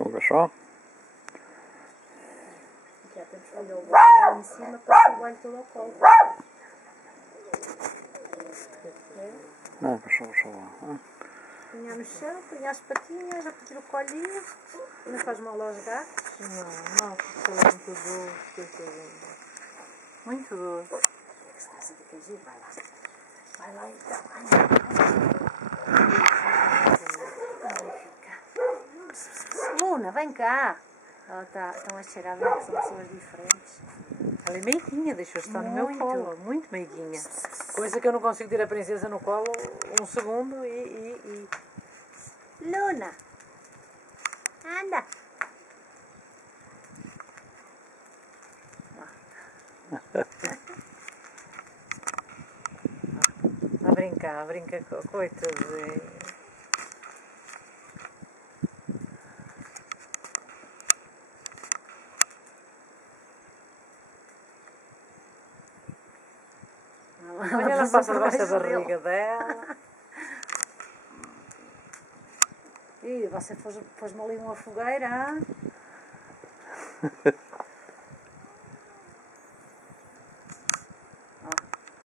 Olha só. Já temos que olhar o banho lá em cima para o banho todo ao colo. Olha só lá. Punha no chão, punha as patinhas, a pedir o colinho. Não faz mal aos gatos. Não, porque ela é muito doce, coitadinha. Muito doce. Estás a ver que é giro? Vai lá. Vai lá então. Luna, vem cá. Ela estão a cheirar bem, que são pessoas diferentes. Ela é meiguinha, deixou estar no meu Muito. colo. Muito meiguinha. Coisa que eu não consigo ter a princesa no colo um segundo e... Luna, anda. A brincar, coitadinha. Olha, ela passa debaixo da barriga dela. E você pôs-me ali uma fogueira, ah?